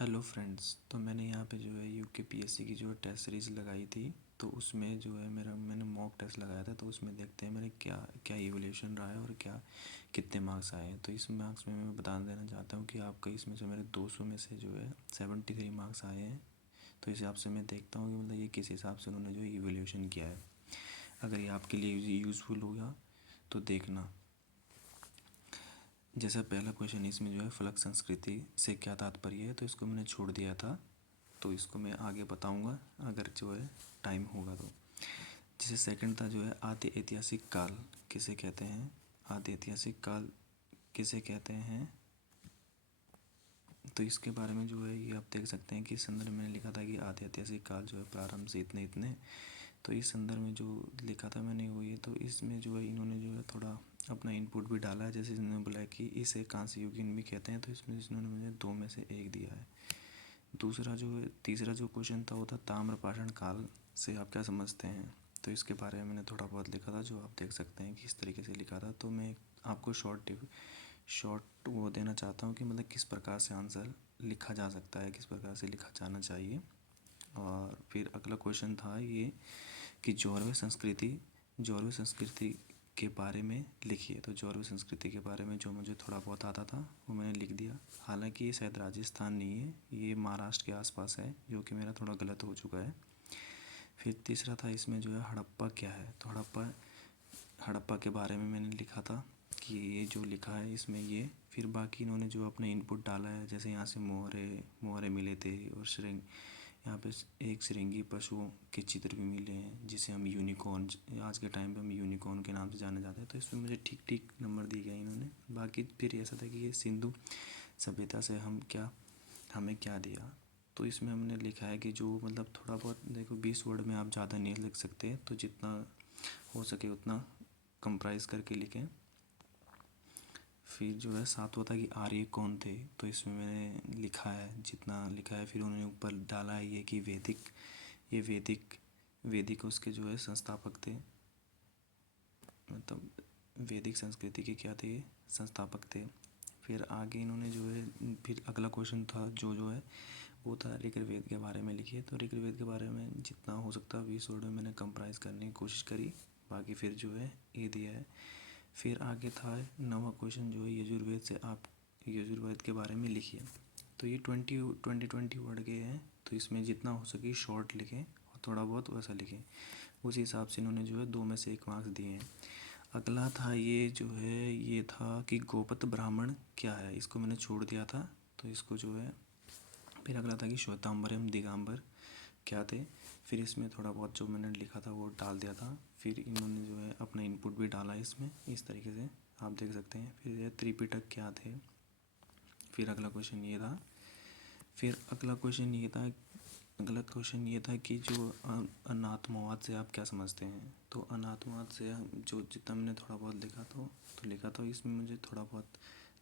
Hello friends. तो मैंने यहाँ पे जो है यूके पीएससी की जो टेस्ट सीरीज़ लगाई थी। तो उसमें जो है मैंने मॉक टेस्ट लगाया था। तो उसमें देखते हैं मेरे क्या क्या इवोल्यूशन रहा है और क्या कितने मार्क्स आए हैं। तो इस मार्क्स में मैं बता देना चाहता हूँ कि आपका इसमें से मेरे 200 में से जो है 73 मार्क्स आए हैं। तो इस हिसाब से मैं देखता हूँ कि मतलब ये किस हिसाब से उन्होंने जो है इवोल्यूशन किया है। अगर ये आपके लिए यूज़फुल होगा तो देखना। जैसा पहला क्वेश्चन इसमें जो है फलक संस्कृति से क्या तात्पर्य है, तो इसको मैंने छोड़ दिया था। तो इसको मैं आगे बताऊंगा अगर जो है टाइम होगा तो। जैसे सेकंड था जो है आदि ऐतिहासिक काल किसे कहते हैं। आदि ऐतिहासिक काल किसे कहते हैं, तो इसके बारे में जो है ये आप देख सकते हैं कि संदर्भ में लिखा था कि आदि ऐतिहासिक काल जो है प्रारंभ से इतने इतने। तो इस संदर्भ में जो लिखा था मैंने वो ये, तो इसमें जो है इन्होंने जो है थोड़ा अपना इनपुट भी डाला है। जैसे इन्होंने बोला कि इसे कांस्य युगीन भी कहते हैं, तो इसमें इन्होंने मुझे 2 में से 1 दिया है। दूसरा जो है तीसरा जो क्वेश्चन था वो था ताम्रपाषाण काल से आप क्या समझते हैं। तो इसके बारे में मैंने थोड़ा बहुत लिखा था, जो आप देख सकते हैं कि इस तरीके से लिखा था। तो मैं आपको शॉर्ट वो देना चाहता हूँ कि मतलब किस प्रकार से आंसर लिखा जा सकता है, किस प्रकार से लिखा जाना चाहिए। और फिर अगला क्वेश्चन था ये कि जौरव संस्कृति के बारे में लिखिए। तो जौरव संस्कृति के बारे में जो मुझे थोड़ा बहुत आता था वो मैंने लिख दिया। हालांकि ये शायद राजस्थान नहीं है, ये महाराष्ट्र के आसपास है, जो कि मेरा थोड़ा गलत हो चुका है। फिर तीसरा था इसमें जो है हड़प्पा क्या है। तो हड़प्पा के बारे में मैंने लिखा था कि ये जो लिखा है इसमें ये। फिर बाकी इन्होंने जो अपने इनपुट डाला है, जैसे यहाँ से मोहरे मोहरे मिले थे और श्रृंग यहाँ पे एक श्रृंगी पशुओं के चित्र भी मिले हैं, जिसे हम यूनिकॉर्न आज के टाइम पे हम यूनिकॉर्न के नाम से जाने जाते हैं। तो इसमें मुझे ठीक ठीक नंबर दिए गए इन्होंने। बाकी फिर ऐसा था कि ये सिंधु सभ्यता से हमें क्या दिया। तो इसमें हमने लिखा है कि जो मतलब थोड़ा बहुत देखो 20 वर्ड में आप ज़्यादा नहीं लिख सकते, तो जितना हो सके उतना कंप्राइज करके लिखें। फिर जो है सातवां था कि आर्य कौन थे। तो इसमें मैंने लिखा है जितना लिखा है। फिर उन्होंने ऊपर डाला है ये कि ये वैदिक उसके जो है संस्थापक थे, मतलब वैदिक संस्कृति के क्या थे, ये संस्थापक थे। फिर आगे इन्होंने जो है फिर अगला क्वेश्चन था जो है वो था ऋग्वेद के बारे में लिखिए। तो ऋग्वेद के बारे में जितना हो सकता है 20 वर्ड में मैंने कंप्राइज करने की कोशिश करी। बाकी फिर जो है ये दिया है। फिर आगे था नवा क्वेश्चन जो है यजुर्वेद से आप यजुर्वेद के बारे में लिखिए। तो ये 20 वर्ड के हैं, तो इसमें जितना हो सके शॉर्ट लिखें और थोड़ा बहुत वैसा लिखें। उसी हिसाब से इन्होंने जो है 2 में से 1 मार्क्स दिए हैं। अगला था ये जो है ये था कि गोपत ब्राह्मण क्या है, इसको मैंने छोड़ दिया था। तो इसको जो है फिर अगला था कि श्वेतांबर एवं दिगंबर क्या थे। फिर इसमें थोड़ा बहुत जो मैंने लिखा था वो डाल दिया था। फिर इन्होंने जो है अपना इनपुट भी डाला इसमें इस तरीके से आप देख सकते हैं। फिर ये त्रिपिटक क्या थे। फिर अगला क्वेश्चन ये था। फिर अगला क्वेश्चन ये था कि जो अनात्मवाद से आप क्या समझते हैं। तो अनात्मवाद से हम जो जितना मैंने थोड़ा बहुत लिखा था इसमें मुझे थोड़ा बहुत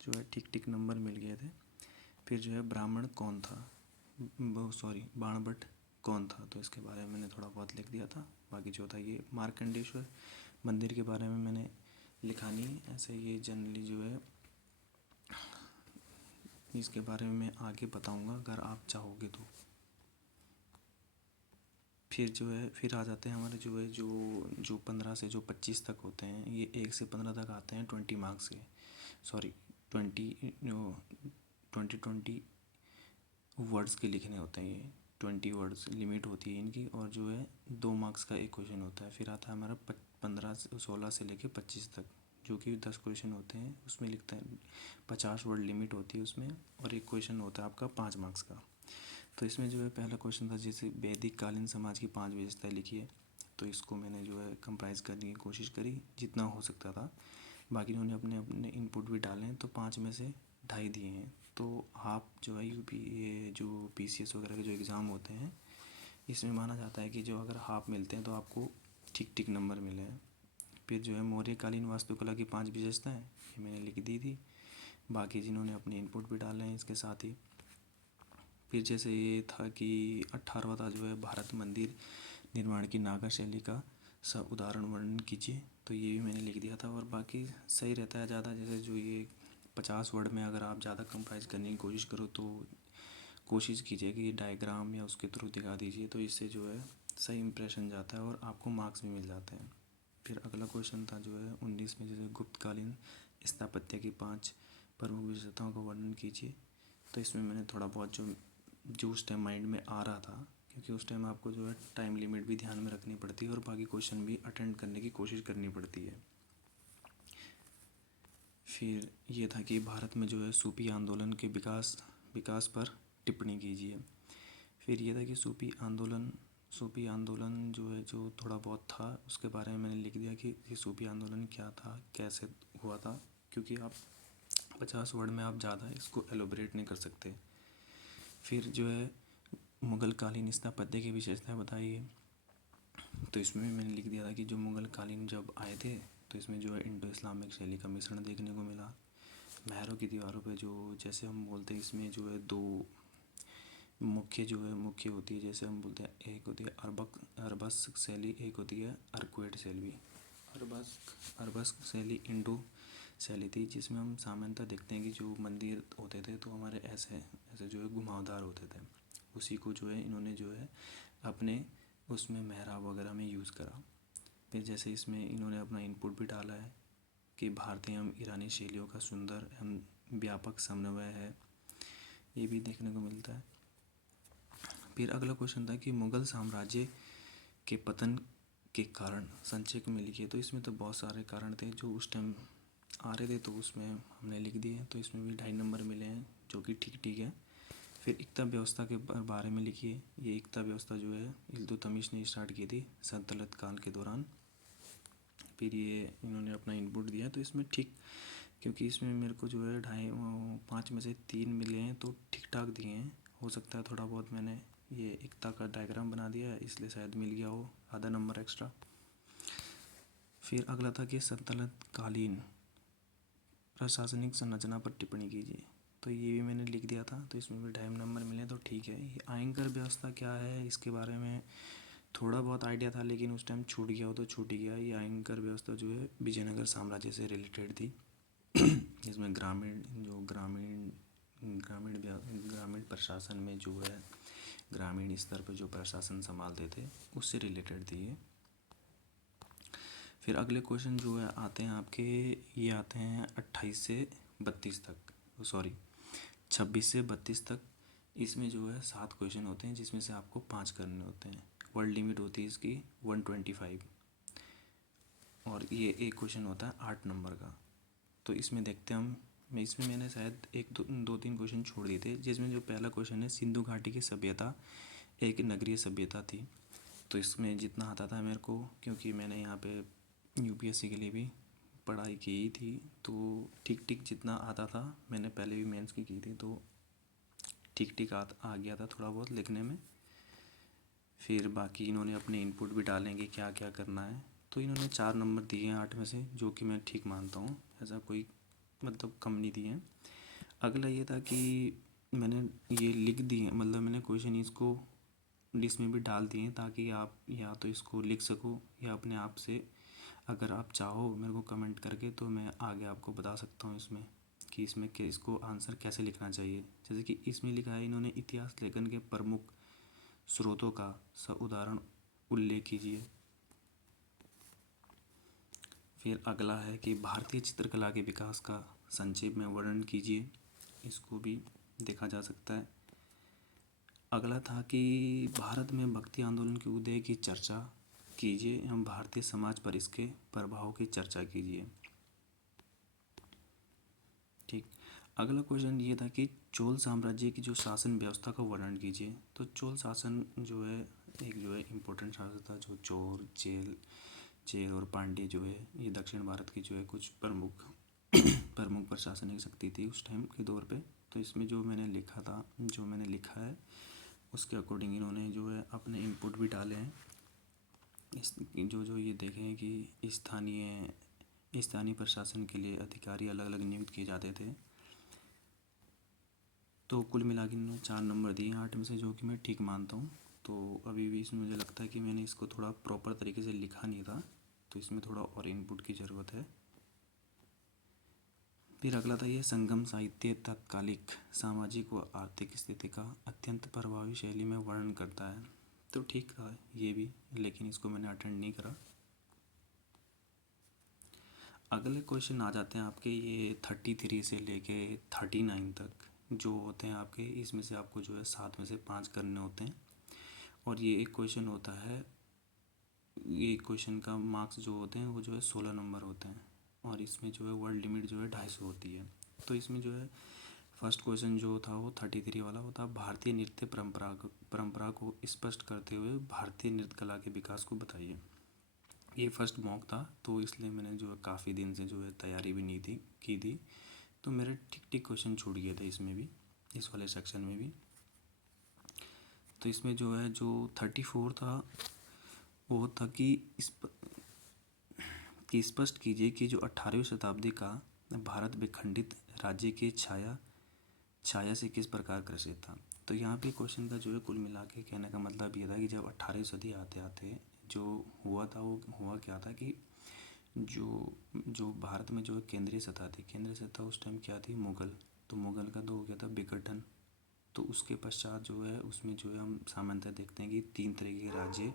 जो है ठीक ठीक नंबर मिल गए थे। फिर जो है ब्राह्मण कौन था, बाणभट्ट कौन था, तो इसके बारे में मैंने थोड़ा बहुत लिख दिया था। बाकी जो था ये मार्कंडेश्वर मंदिर के बारे में मैंने लिखा नहीं, ऐसे ये जनरली जो है इसके बारे में मैं आगे बताऊंगा अगर आप चाहोगे तो। फिर जो है फिर आ जाते हैं हमारे जो है जो 15 से जो 25 तक होते हैं, ये 1 से 15 तक आते हैं 20 मार्क्स के। सॉरी 20 वर्ड्स के लिखने होते हैं। ये 20 वर्ड्स लिमिट होती है इनकी, और जो है 2 मार्क्स का एक क्वेश्चन होता है। फिर आता है हमारा 16 से लेके 25 तक, जो कि 10 क्वेश्चन होते हैं। उसमें लिखता है 50 वर्ड लिमिट होती है उसमें, और एक क्वेश्चन होता है आपका 5 मार्क्स का। तो इसमें जो है पहला क्वेश्चन था जैसे वैदिक कालीन समाज की 5 विशेषताएं लिखिए। तो इसको मैंने जो है कंप्राइज करने की कोशिश करी जितना हो सकता था। बाकी उन्होंने अपने अपने इनपुट भी डाले हैं, तो 5 में से 2.5 दिए हैं। तो आप जो है यूपी ये जो पीसीएस वगैरह के जो एग्ज़ाम होते हैं इसमें माना जाता है कि जो अगर हाफ मिलते हैं तो आपको ठीक ठीक नंबर मिले हैं। फिर जो है मौर्यकालीन वास्तुकला की 5 विशेषताएं ये मैंने लिख दी थी। बाकी जिन्होंने अपने इनपुट भी डाले हैं इसके साथ ही। फिर जैसे ये था कि 18वां था जो है भारत मंदिर निर्माण की नागा शैली का उदाहरण वर्णन कीजिए। तो ये भी मैंने लिख दिया था। और बाकी सही रहता है ज़्यादा, जैसे जो ये 50 वर्ड में अगर आप ज़्यादा कंप्राइज करने की कोशिश करो तो कोशिश कीजिए कि डायग्राम या उसके थ्रू दिखा दीजिए, तो इससे जो है सही इंप्रेशन जाता है और आपको मार्क्स भी मिल जाते हैं। फिर अगला क्वेश्चन था जो है 19 में, जैसे गुप्तकालीन स्थापत्य की 5 प्रमुख विशेषताओं का वर्णन कीजिए। तो इसमें मैंने थोड़ा बहुत जो उस टाइम माइंड में आ रहा था, क्योंकि उस टाइम आपको जो है टाइम लिमिट भी ध्यान में रखनी पड़ती है और बाकी क्वेश्चन भी अटेंड करने की कोशिश करनी पड़ती है। फिर ये था कि भारत में जो है सूफी आंदोलन के विकास पर टिप्पणी कीजिए। फिर ये था कि सूफी आंदोलन जो है, जो थोड़ा बहुत था उसके बारे में मैंने लिख दिया कि ये सूफी आंदोलन क्या था, कैसे हुआ था, क्योंकि आप 50 वर्ड में आप ज़्यादा इसको एलोबरेट नहीं कर सकते। फिर जो है मुग़ल कालीन स्थापत्य की विशेषताएं बताइए। तो इसमें भी मैंने लिख दिया था कि जो मुग़ल कालीन जब आए थे तो इसमें जो है इंडो इस्लामिक शैली का मिश्रण देखने को मिला। महलों की दीवारों पे जो, जैसे हम बोलते हैं, इसमें जो है दो मुख्य होती है, जैसे हम बोलते हैं, एक होती है अरबस्क शैली, एक होती है अर्कवेट शैली। अरबस्क शैली इंडो शैली थी, जिसमें हम सामान्यतः देखते हैं कि जो मंदिर होते थे तो हमारे ऐसे ऐसे जो है घुमावदार होते थे। उसी को जो है इन्होंने जो है अपने उसमें मेहराब वगैरह में यूज़ करा। फिर जैसे इसमें इन्होंने अपना इनपुट भी डाला है कि भारतीय एवं ईरानी शैलियों का सुंदर एवं व्यापक समन्वय है, ये भी देखने को मिलता है। फिर अगला क्वेश्चन था कि मुग़ल साम्राज्य के पतन के कारण संक्षेप में लिखिए। तो इसमें तो बहुत सारे कारण थे जो उस टाइम आ रहे थे, तो उसमें हमने लिख दिए। तो इसमें भी 2.5 नंबर मिले हैं, जो कि ठीक है। फिर एकता व्यवस्था के बारे में लिखिए। ये एकता व्यवस्था जो है इल्तुतमिश ने स्टार्ट की थी सल्तनत काल के दौरान। फिर ये इन्होंने अपना इनपुट दिया, तो इसमें ठीक, क्योंकि इसमें मेरे को जो है 5 में से 3 मिले हैं तो ठीक ठाक दिए हैं। हो सकता है थोड़ा बहुत मैंने ये एकता का डायग्राम बना दिया है, इसलिए शायद मिल गया हो आधा नंबर एक्स्ट्रा। फिर अगला था कि सल्तनत कालीन प्रशासनिक संरचना पर टिप्पणी कीजिए। तो ये भी मैंने लिख दिया था, तो इसमें भी 2.5 नंबर मिले, तो ठीक है। ये आयकर व्यवस्था क्या है, इसके बारे में थोड़ा बहुत आइडिया था, लेकिन उस टाइम छूट गया हो तो छूट ही गया। ये आयकर व्यवस्था जो है विजयनगर साम्राज्य से रिलेटेड थी। इसमें ग्रामीण प्रशासन में जो है ग्रामीण स्तर पर जो प्रशासन संभालते थे उससे रिलेटेड थी ये। फिर अगले क्वेश्चन जो है आते हैं आपके, ये आते हैं 26 से 32 तक। इसमें जो है 7 क्वेश्चन होते हैं, जिसमें से आपको 5 करने होते हैं। वर्ड लिमिट होती है इसकी 125, और ये एक क्वेश्चन होता है 8 नंबर का। तो इसमें देखते हैं हम, इसमें मैंने शायद 2-3 क्वेश्चन छोड़ दिए थे, जिसमें जो पहला क्वेश्चन है सिंधु घाटी की सभ्यता एक नगरीय सभ्यता थी। तो इसमें जितना आता था मेरे को, क्योंकि मैंने यहाँ पे यूपीएससी के लिए भी पढ़ाई की थी, तो ठीक जितना आता था, मैंने पहले भी मेंस की थी, तो ठीक आ गया था थोड़ा बहुत लिखने में। फिर बाकी इन्होंने अपने इनपुट भी डालेंगे क्या क्या करना है। तो इन्होंने 4 नंबर दिए हैं 8 में से, जो कि मैं ठीक मानता हूँ, ऐसा कोई मतलब कम नहीं दिए हैं। अगला ये था कि मैंने ये लिख दिए, मतलब मैंने क्वेश्चन इसको लिस्ट में भी डाल दिए, ताकि आप या तो इसको लिख सको या अपने आप से, अगर आप चाहो मेरे को कमेंट करके, तो मैं आगे आपको बता सकता हूँ इसमें कि इसमें इसको आंसर कैसे लिखना चाहिए। जैसे कि इसमें लिखा है, इन्होंने इतिहास लेखन के प्रमुख स्रोतों का उदाहरण उल्लेख कीजिए। फिर अगला है कि भारतीय चित्रकला के विकास का संक्षेप में वर्णन कीजिए। इसको भी देखा जा सकता है। अगला था कि भारत में भक्ति आंदोलन के उदय की चर्चा कीजिए एवं भारतीय समाज पर इसके प्रभाव की चर्चा कीजिए। ठीक। अगला क्वेश्चन ये था कि चोल साम्राज्य की जो शासन व्यवस्था का वर्णन कीजिए। तो चोल शासन जो है एक जो है इम्पोर्टेंट शासन था, जो चेर और पांड्य जो है, ये दक्षिण भारत की जो है कुछ प्रमुख प्रशासनिक शक्ति थी उस टाइम के दौर पे। तो इसमें जो मैंने लिखा है उसके अकॉर्डिंग इन्होंने जो है अपने इनपुट भी डाले हैं। इस जो ये देखें कि स्थानीय प्रशासन के लिए अधिकारी अलग अलग नियुक्त किए जाते थे। तो कुल मिला के इन्होंने 4 नंबर दिए 8 में से, जो कि मैं ठीक मानता हूँ। तो अभी भी इसमें मुझे लगता है कि मैंने इसको थोड़ा प्रॉपर तरीके से लिखा नहीं था, तो इसमें थोड़ा और इनपुट की ज़रूरत है। फिर अगला था ये संगम साहित्य तत्कालिक सामाजिक व आर्थिक स्थिति का अत्यंत प्रभावी शैली में वर्णन करता है। तो ठीक था ये भी, लेकिन इसको मैंने अटेंड नहीं करा। अगले क्वेश्चन आ जाते हैं आपके ये 33 से लेके 39 तक जो होते हैं आपके, इसमें से आपको जो है 7 में से 5 करने होते हैं। और ये एक क्वेश्चन होता है, ये क्वेश्चन का मार्क्स जो होते हैं वो जो है 16 नंबर होते हैं। और इसमें जो है वर्ड लिमिट जो है 250 होती है। तो इसमें जो है फर्स्ट क्वेश्चन जो था वो 33 वाला होता, भारतीय नृत्य परंपरा को स्पष्ट करते हुए भारतीय नृत्य कला के विकास को बताइए। ये फर्स्ट मॉक था, तो इसलिए मैंने जो है काफ़ी दिन से जो है तैयारी भी नहीं थी की थी, तो मेरे ठीक ठीक क्वेश्चन छूट गए थे इसमें भी, इस वाले सेक्शन में भी। तो इसमें जो है जो 34 था वो था कि स्पष्ट कीजिए कि जो 18वीं शताब्दी का भारत विखंडित राज्य के छाया से किस प्रकार ग्रसित था। तो यहाँ पे क्वेश्चन का जो है कुल मिला के कहने का मतलब ये था कि जब 18वीं सदी आते आते जो हुआ था वो हुआ क्या था कि जो जो भारत में जो केंद्रीय सत्ता उस टाइम क्या थी, मुग़ल। तो मुग़ल का तो हो गया था विघटन। तो उसके पश्चात जो है उसमें जो है हम सामान्यतः देखते हैं कि 3 तरह के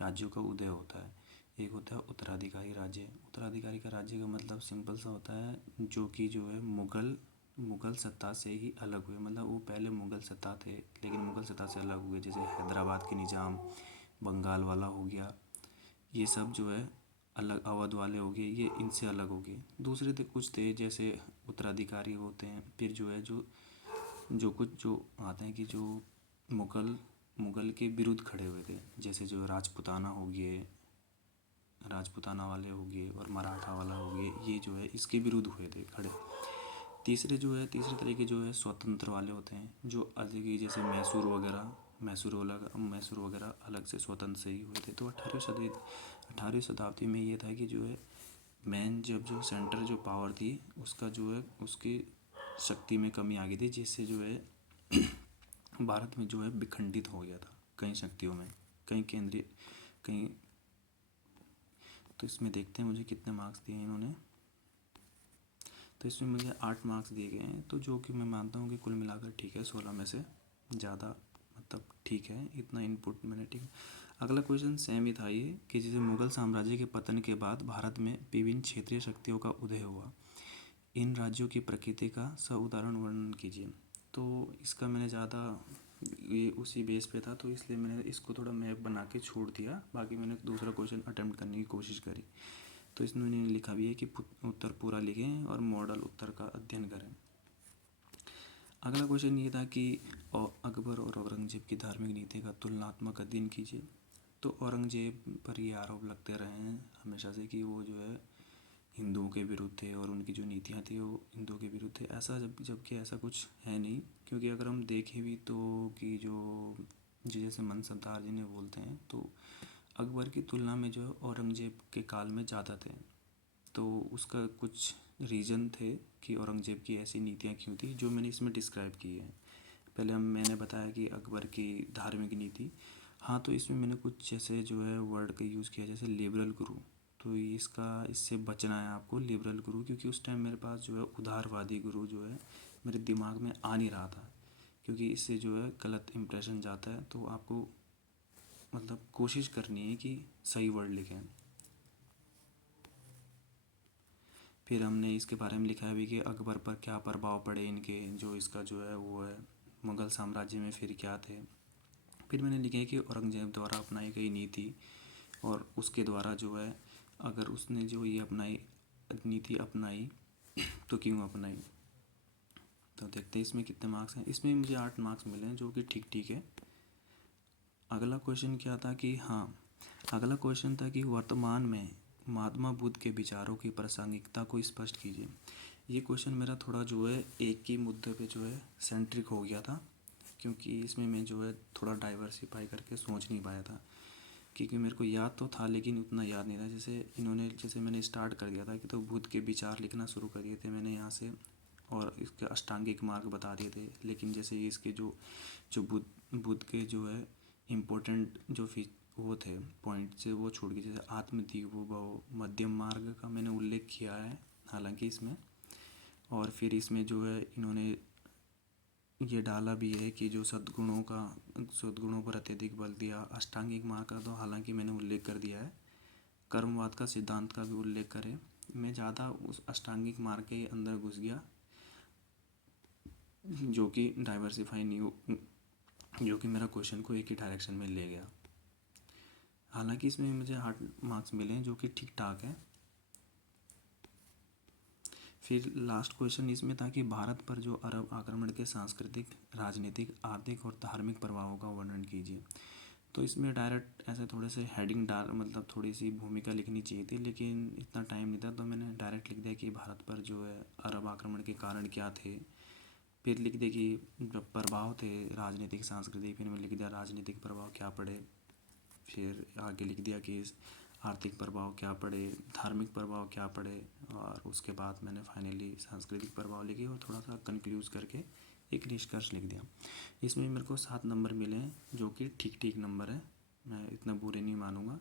राज्यों का उदय होता है। एक होता है उत्तराधिकारी राज्य। उत्तराधिकारी का राज्य का मतलब सिंपल सा होता है, जो कि जो है मुग़ल सत्ता से ही अलग हुए। मतलब वो पहले मुग़ल सत्ता थे लेकिन मुग़ल सत्ता से अलग हुए, जैसे हैदराबाद के निज़ाम, बंगाल वाला हो गया, ये सब जो है अलग, अवध वाले हो गए, ये इनसे अलग हो गए। दूसरे थे कुछ थे जैसे उत्तराधिकारी होते हैं, फिर जो है जो कुछ जो आते हैं कि जो मुग़ल के विरुद्ध खड़े हुए थे, जैसे जो राजपूताना वाले हो गए और मराठा वाला हो गए, ये जो है इसके विरुद्ध हुए थे खड़े। तीसरे तरह के जो है स्वतंत्र वाले होते हैं, जो अलग ही, जैसे मैसूर वगैरह अलग से स्वतंत्र से ही हुए थे। तो 18वीं शताब्दी में ये था कि जो है मेन जब जो सेंटर जो पावर थी उसका जो है उसकी शक्ति में कमी आ गई थी, जिससे जो है भारत में जो है विखंडित हो गया था कई शक्तियों में, कहीं केंद्रीय कहीं। तो इसमें देखते हैं मुझे कितने मार्क्स दिए इन्होंने। तो इसमें मुझे 8 मार्क्स दिए गए हैं, तो जो कि मैं मानता हूँ कि कुल मिलाकर ठीक है, 16 में से ज़्यादा मतलब ठीक है, इतना इनपुट मैंने ठीक है। अगला क्वेश्चन सेम ही था ये कि जैसे मुग़ल साम्राज्य के पतन के बाद भारत में विभिन्न क्षेत्रीय शक्तियों का उदय हुआ, इन राज्यों की प्रकृति का उदाहरण वर्णन कीजिए। तो इसका मैंने ज़्यादा ये उसी बेस पे था, तो इसलिए मैंने इसको थोड़ा मैप बना के छोड़ दिया, बाकी मैंने दूसरा क्वेश्चन अटेम्प्ट करने की कोशिश करी। तो इसमें उन्होंने लिखा भी है कि उत्तर पूरा लिखें और मॉडल उत्तर का अध्ययन करें। अगला क्वेश्चन ये था कि अकबर और औरंगजेब की धार्मिक नीति का तुलनात्मक अध्ययन कीजिए। तो औरंगजेब पर ये आरोप लगते रहे हैं हमेशा से कि वो जो है हिंदुओं के विरुद्ध थे और उनकी जो नीतियाँ थी वो हिंदुओं के विरुद्ध थे। ऐसा जबकि ऐसा कुछ है नहीं, क्योंकि अगर हम देखें भी तो कि जो जैसे मनसबदार जिन्हें बोलते हैं, तो अकबर की तुलना में जो औरंगजेब के काल में ज़्यादा थे। तो उसका कुछ रीज़न थे कि औरंगजेब की ऐसी नीतियाँ क्यों थी, जो मैंने इसमें डिस्क्राइब की है। पहले मैंने बताया कि अकबर की धार्मिक नीति, हाँ, तो इसमें मैंने कुछ जैसे जो है वर्ड का यूज़ किया, जैसे लिबरल गुरु। तो इससे बचना है आपको, लिबरल गुरु, क्योंकि उस टाइम मेरे पास जो है उदारवादी गुरु जो है मेरे दिमाग में आ नहीं रहा था, क्योंकि इससे जो है गलत इंप्रेशन जाता है। तो आपको मतलब कोशिश करनी है कि सही वर्ड लिखें। फिर हमने इसके बारे में लिखा है भी कि अकबर पर क्या प्रभाव पड़े इनके, जो इसका जो है वो है मुग़ल साम्राज्य में फिर क्या थे। फिर मैंने लिखा है कि औरंगजेब द्वारा अपनाई गई नीति और उसके द्वारा जो है अगर उसने जो ये नीति अपनाई तो क्यों अपनाई। तो देखते हैं इसमें कितने मार्क्स हैं। इसमें मुझे 8 मार्क्स मिले हैं, जो कि ठीक ठीक है। अगला क्वेश्चन क्या था कि अगला क्वेश्चन था कि वर्तमान में महात्मा बुद्ध के विचारों की प्रासंगिकता को स्पष्ट कीजिए। ये क्वेश्चन मेरा थोड़ा जो है एक ही मुद्दे पे जो है सेंट्रिक हो गया था, क्योंकि इसमें मैं जो है थोड़ा डाइवर्सिफाई करके सोच नहीं पाया था, क्योंकि मेरे को याद तो था लेकिन उतना याद नहीं था। जैसे मैंने स्टार्ट कर दिया था कि तो बुद्ध के विचार लिखना शुरू कर दिए थे मैंने यहाँ से, और इसके अष्टांगिक मार्ग बता दिए थे। लेकिन जैसे इसके जो बुद्ध के जो है इम्पोर्टेंट जो वो थे पॉइंट से वो छूट गए, जैसे आत्मदीप भाव मध्यम मार्ग का मैंने उल्लेख किया है हालांकि इसमें, और फिर इसमें जो है इन्होंने ये डाला भी है कि जो सद्गुणों पर अत्यधिक बल दिया। अष्टांगिक मार्ग का तो हालांकि मैंने उल्लेख कर दिया है, कर्मवाद का सिद्धांत का भी उल्लेख करें। मैं ज़्यादा उस अष्टांगिक मार्ग के अंदर घुस गया, जो कि डाइवर्सिफाई नहीं हो, जो कि मेरा क्वेश्चन को एक ही डायरेक्शन में ले गया। हालांकि इसमें मुझे 8 मार्क्स मिले हैं, जो कि ठीक ठाक है। फिर लास्ट क्वेश्चन इसमें था कि भारत पर जो अरब आक्रमण के सांस्कृतिक, राजनीतिक, आर्थिक और धार्मिक प्रभावों का वर्णन कीजिए। तो इसमें डायरेक्ट ऐसे थोड़े से हेडिंग डाल, मतलब थोड़ी सी भूमिका लिखनी चाहिए थी, लेकिन इतना टाइम नहीं था, तो मैंने डायरेक्ट लिख दिया कि भारत पर जो है अरब आक्रमण के कारण क्या थे। फिर लिख दिया कि जो प्रभाव थे राजनीतिक, सांस्कृतिक, फिर मैं लिख दिया राजनीतिक प्रभाव क्या पड़े। फिर आगे लिख दिया कि आर्थिक प्रभाव क्या पड़े, धार्मिक प्रभाव क्या पड़े, और उसके बाद मैंने फाइनली सांस्कृतिक प्रभाव लिखे और थोड़ा सा कंक्लूज करके एक निष्कर्ष लिख दिया। इसमें मेरे को 7 नंबर मिले हैं, जो कि ठीक ठीक नंबर है, मैं इतना बुरे नहीं मानूंगा।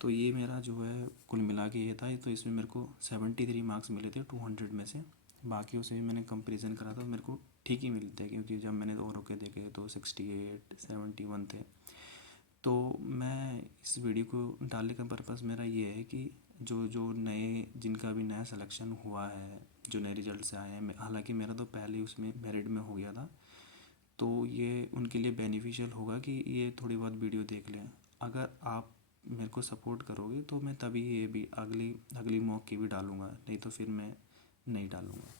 तो ये मेरा जो है कुल मिला के ये था। तो इसमें मेरे को 73 मार्क्स मिले थे 200 में से। बाकियों से भी मैंने कंपेरिजन करा था, मेरे को ठीक ही मिलते हैं, क्योंकि जब मैंने औरों के देखे तो 68, 71 थे। तो मैं इस वीडियो को डालने का पर्पज़ मेरा ये है कि जो जो नए, जिनका भी नया सिलेक्शन हुआ है, जो नए रिजल्ट से आए हैं, हालांकि मेरा तो पहले ही उसमें मेरिट में हो गया था, तो ये उनके लिए बेनिफिशियल होगा कि ये थोड़ी बहुत वीडियो देख लें। अगर आप मेरे को सपोर्ट करोगे तो मैं तभी ये भी अगली अगली मॉक की भी डालूँगा, नहीं तो फिर मैं नहीं डालूँगा।